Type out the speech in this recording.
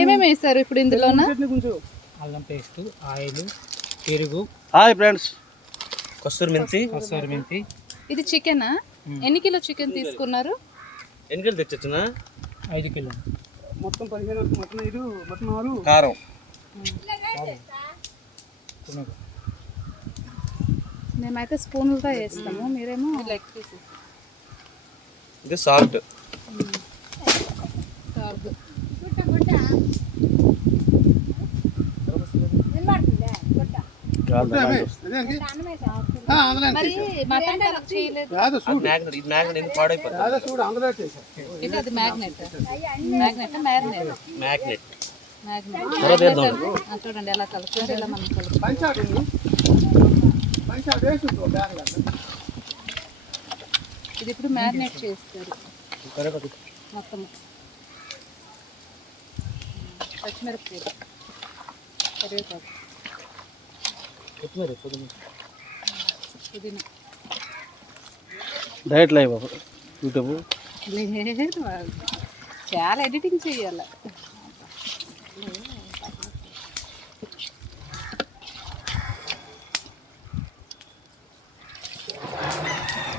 ఏమేమి వేస్తారు ఇప్పుడు ఇందులోన? అల్లం పేస్ట్, ఆయిల్, పెరుగు. Hi friends. కస్తూరి మెంతి. ఇది చికెనా? ఎన్ని కిలో చికెన్ తీసుకున్నారు? ఎన్ని కిలో తెచ్చొచ్చునా? 5 కిలో. మొత్తం 15 మటన్ ఆరు కారం. మేమైతే స్పూన్లతో వేస్తాము, మీరేమో లెగ్ పీసెస్. ఇది సాల్ట్. మరి మటన్ చేయలేదు. ఇది అది మ్యాగ్నెట్ చూడండి ఎలా కలుపుతుంది, ఎలా మనం కలుపుతుంది. ఇది ఇప్పుడు మ్యాగ్నెట్ చేస్తారు మొత్తం. పచ్చిమిరపకాయలు, కరివేపాకు, పుదీనా. డైట్ లైవ్ యూట్యూబ్ లేదు, చాలా ఎడిటింగ్ చేయాలి.